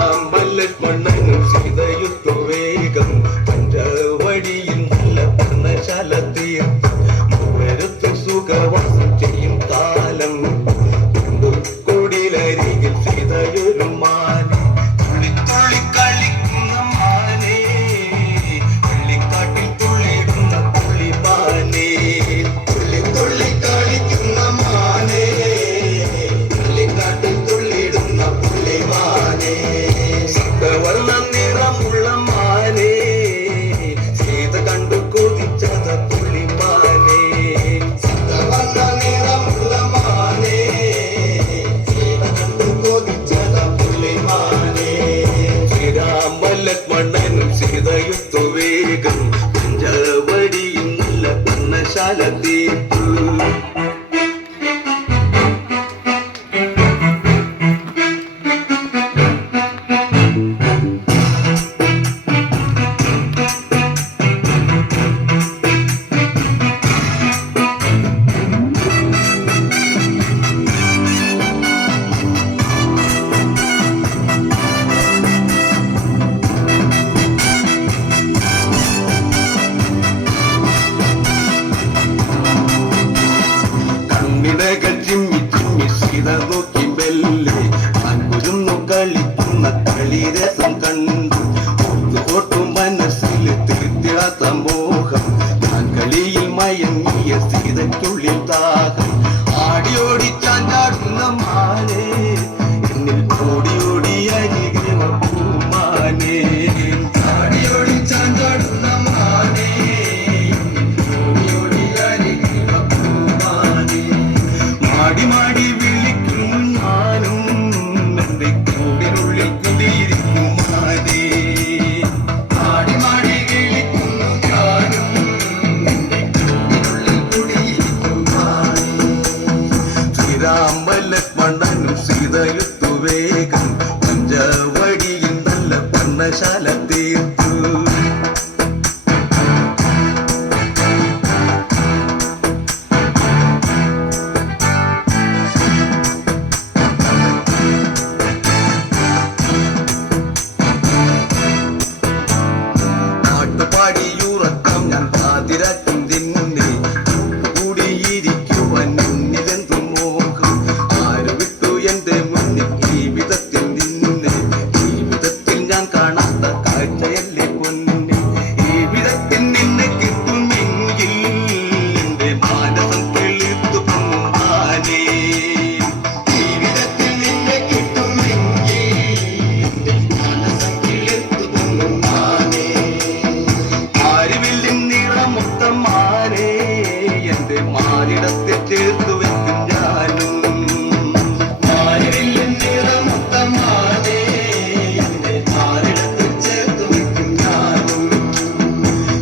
ശ്രീരാമലക്ഷ്മണനും സീതയുത്തു വേഗം പഞ്ചവടിയിൽ നല്ല പർണശാല തീർത്ത് മൂവരത്തു സുഖവാസം ചെയ്യും കാലം കൊടിലരികിൽ സീതയൊരു മാനെ തുള്ളി തുള്ളി കളിക്കുന്ന മാനെ വെള്ളിക്കാട്ടിൽ തുള്ളിടുന്ന പുള്ളിമാനെ തുള്ളി തുള്ളി കളിക്കുന്ന മാനെ വെള്ളിക്കാട്ടിൽ തുള്ളിടുന്ന പുള്ളിമാനെ വർണ്ണ നിറമുള്ള മാനെ സീത കണ്ടു കൊതിച്ചത പുള്ളിമാനെ വർണ്ണ നിറമുള്ള മാനെ സീത കണ്ടു കൊതിച്ചത പുള്ളിമാനെ ശ്രീരാമലക്ഷ്മണനും സീതയുത്തു വേഗം പഞ്ചവടിയിൽ നല്ല പർണശാല തീർത്തു ചിമ്മി ചിമ്മി സീത നോക്കി മെല്ലെ അൻപുരുന്നു കളിക്കുന്ന കളിരസം കണ്ടു ഓട്ടും മനസ്സിൽ തിരുത്തിടാത്ത മോഹം ഞാൻ കളിയിൽ മയങ്ങിയ സീതയ്ക്കുള്ളിൽ ദാഹം ആടിയോടി ചാഞ്ചാടുന്ന മാനെ എന്നിൽ ഓടി ഓടി അരികെ പൂമാനെ ആടിയോടി ചാഞ്ചാടുന്ന മാനെ മാടി മാടി വിളിക്കുന്നു ഞാനും എന്റെ കൂടിനുള്ളിൽ കുടിയിരിക്കും മാനേ മാടി മാടി വിളിക്കുന്നു ഞാനും എന്റെ കൂടിനുള്ളിൽ കുടിയിരിക്കും മാനേ ശ്രീരാമലക്ഷ്മണനും സീതയുത്തു വേഗം പഞ്ചവടിയിൽ നല്ല പർണശാല തീർത്തു പാടിയുറക്കം ഞാൻ പാതിരാക്കും തിന്നെ കൂടിയിരിക്കുവാൻ മുന്നിലെന്തു മോഹം ആര് വിട്ടു എന്റെ മുന്നിൽ ജീവിതത്തിൽ നിന്നെ ജീവിതത്തിൽ ഞാൻ കാണാത്ത കാഴ്ചയല്ലേ പൊന്നെ ജീവിതത്തിൽ നിന്നെ കിട്ടുമെങ്കിൽ എന്റെ മാനസം തെളിർത്തു പൊങ്ങുമാനേ ജീവിതത്തിൽ നിന്നെ കിട്ടുമെങ്കിൽ എന്റെ മാനസം തെളിർത്തു പൊങ്ങുമാനേ മാനെ എന്റെ മാനിടത്തെ ചേർത്തു വെക്കും ഞാനും മാനിടത്തെ എന്റെ മാനിടത്തെ ചേർത്തു വെക്കും ഞാനും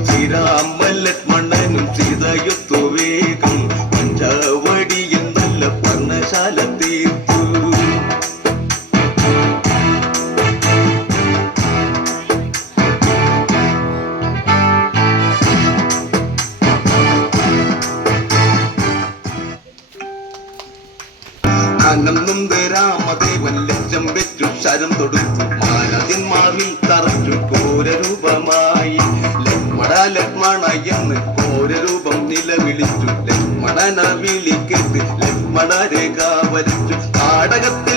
ശ്രീരാമലക്ഷ്മണനും സീതയുത്തു വേഗം പഞ്ചവടിയിൽ നല്ല പർണശാല തീർത്തു അന്നും രാമദേവൻ ലക്ഷം വെച്ചു ശരം തൊടുത്തു മാനതിന്മാറിൽ തറച്ചു ഘോരരൂപമായി ലക്ഷ്മണ ലക്ഷ്മണ എന്ന് ഘോരരൂപം നിലവിളിച്ചു ലക്ഷ്മണന വിളിക്കെട്ട് ലക്ഷ്മണ രേഖ വരച്ചു കാടകത്തെ